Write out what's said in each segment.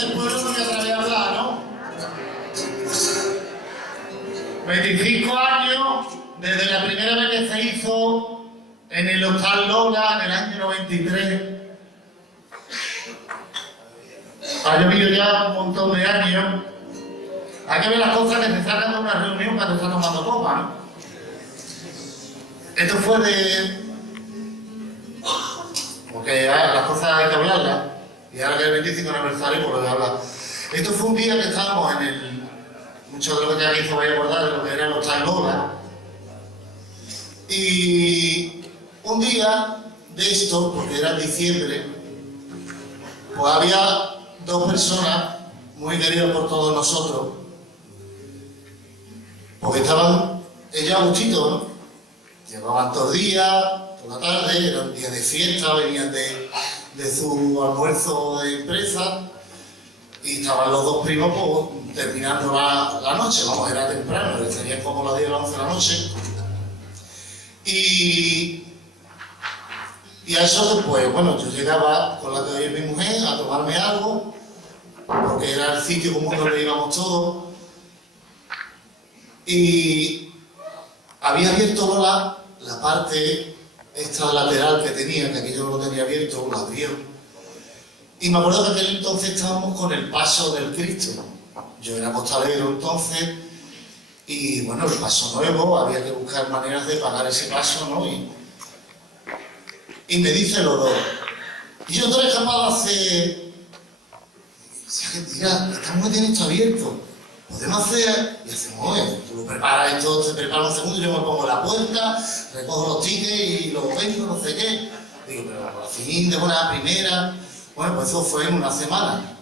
del pueblo no me atreví a hablar, ¿no? 25 años desde la primera vez que se hizo en el Hostal Lola en el año 93. Ha llovido ya un montón de años. Hay que ver las cosas que se sacan de una reunión cuando están tomando copa, ¿no? Esto fue de... porque las cosas hay que hablarlas. Y ahora que es el 25 aniversario, pues lo voy a hablar. Esto fue un día que estábamos en el... muchos de los que ya aquí se vais a acordar de lo que era el Hostal Lola. Y un día de esto, porque era en diciembre, pues había dos personas muy queridas por todos nosotros, porque estaban ellos a gustito, ¿no? Llevaban todo el día, toda la tarde, era un día de fiesta, venían de su almuerzo de empresa y estaban los dos primos pues, terminando la noche, vamos, era temprano, serían como las 10 o las 11 de la noche. Y a eso después, bueno, yo llegaba con la que hoy es mi mujer a tomarme algo, porque era el sitio común donde íbamos todos, y había abierto Lola la parte esta lateral que tenía, que aquello no lo tenía abierto, lo abrió. Y me acuerdo que en aquel entonces estábamos con el paso del Cristo. Yo era costalero entonces, y bueno, el paso nuevo, había que buscar maneras de pagar ese paso, ¿no? Y me dice los dos, y yo estoy capaz de hacer... Mira, estamos que tiene esto abierto, podemos hacer... Y hacemos, oye, tú lo preparas esto, te preparas un segundo, yo me pongo la puerta, recojo los tickets y los vendo, no sé qué. Digo, pero por fin, de buena primera... Bueno, pues eso fue en una semana.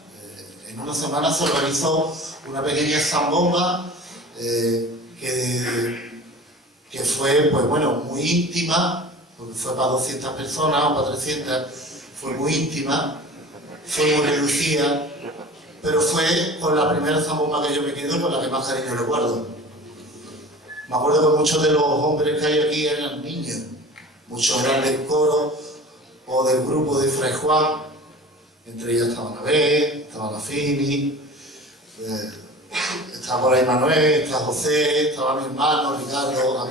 En una semana se organizó una pequeña zambomba que fue, pues bueno, muy íntima, porque fue para 200 personas o para 300, fue muy íntima, fue muy reducida, pero fue con la primera zambomba que yo me quedo con la que más cariño recuerdo. Me acuerdo que muchos de los hombres que hay aquí eran niños, muchos eran del coro o del grupo de Fray Juan. Entre ellas estaba Nabé, estaba la Fini, estaba por ahí Manuel, estaba José, estaba mi hermano, Ricardo.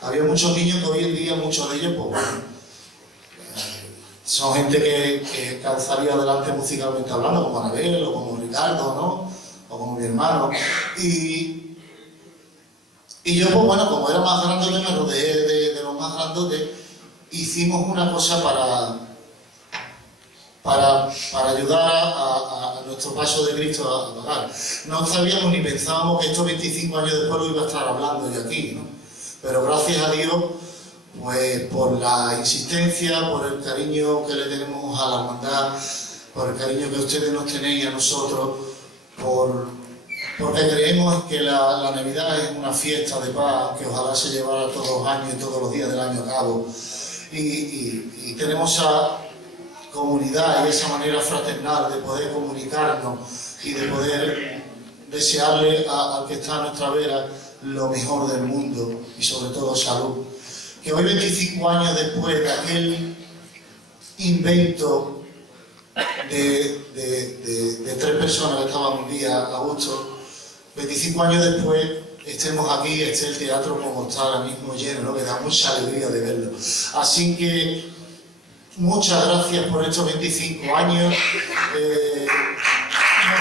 Había muchos niños que hoy en día, muchos de ellos, pues bueno, son gente que han salido adelante musicalmente hablando, como Anabel o como Ricardo, ¿no? O como mi hermano. Y yo, pues bueno, como era más grande, me rodeé de los más grandes, hicimos una cosa para ayudar a nuestro paso de Cristo a pagar. No sabíamos ni pensábamos que estos 25 años después lo iba a estar hablando yo aquí, ¿no? Pero gracias a Dios, pues por la insistencia, por el cariño que le tenemos a la hermandad, por el cariño que ustedes nos tenéis a nosotros, porque creemos que la Navidad es una fiesta de paz que ojalá se llevara todos los años y todos los días del año a cabo. Y tenemos esa comunidad y esa manera fraternal de poder comunicarnos y de poder desearle al que está a nuestra vera lo mejor del mundo y sobre todo salud. Que hoy, 25 años después de aquel invento de 3 personas que estaban un día a gusto, 25 años después estemos aquí, esté el teatro como está ahora mismo lleno, ¿no? Que da mucha alegría de verlo. Así que muchas gracias por estos 25 años. No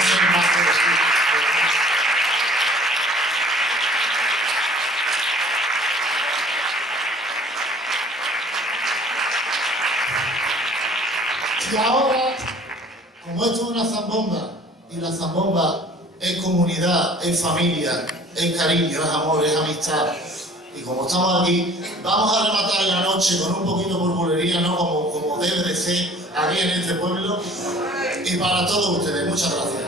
sé más que decir. Y ahora, como esto es una zambomba, y la zambomba es comunidad, es familia, es cariño, es amor, es amistad, y como estamos aquí, vamos a rematar la noche con un poquito por bulería, ¿no? Como debe de ser aquí en este pueblo, y para todos ustedes. Muchas gracias.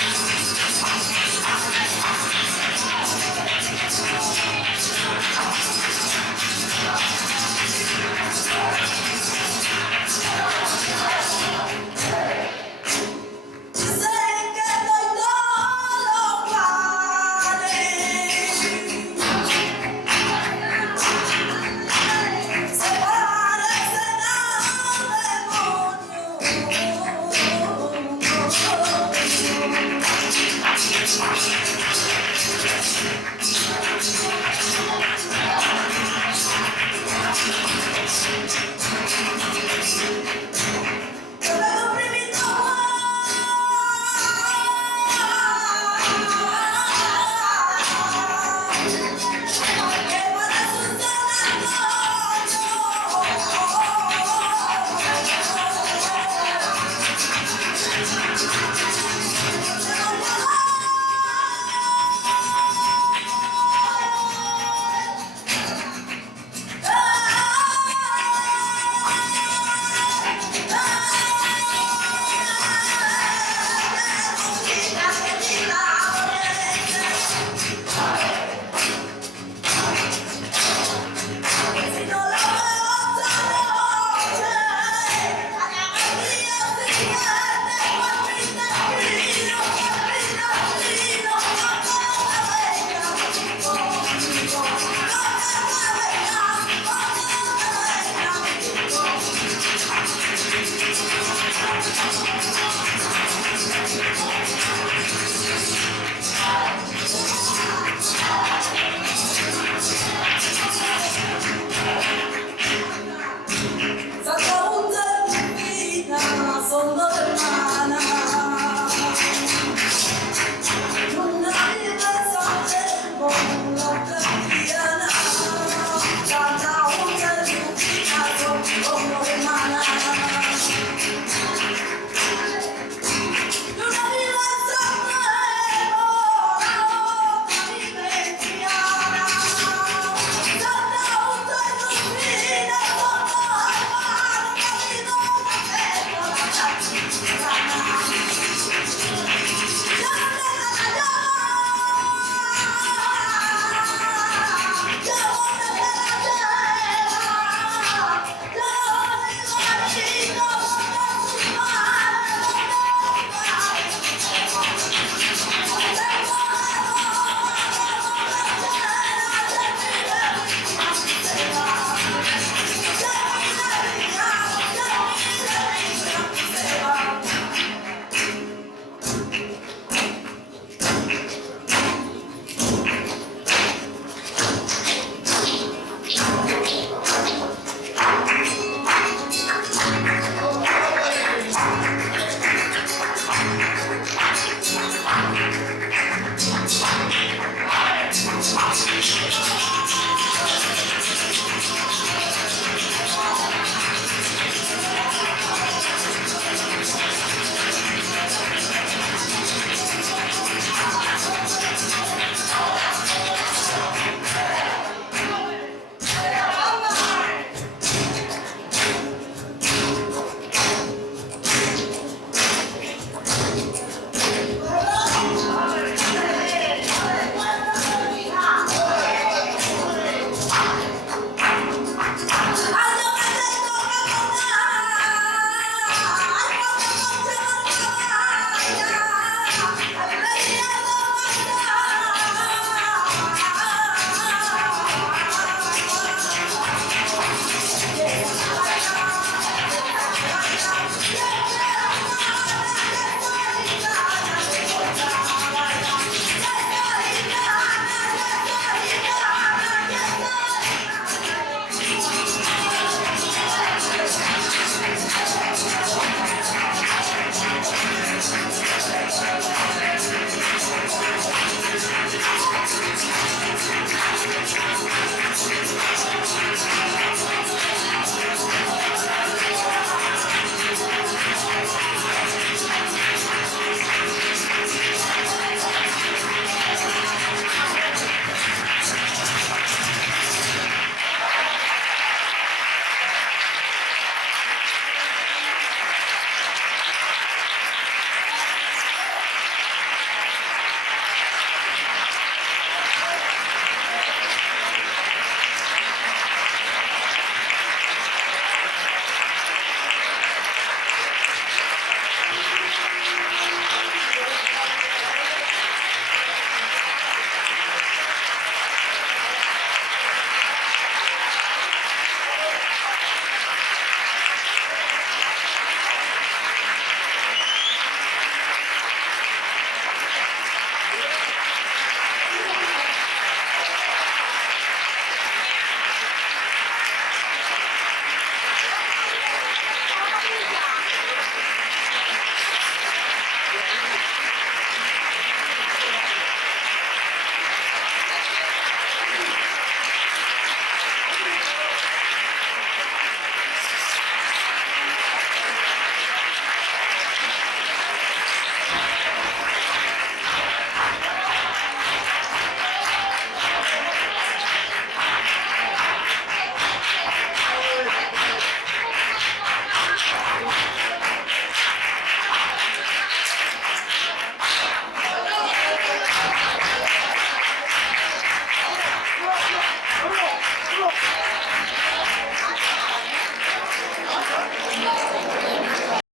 Gracias.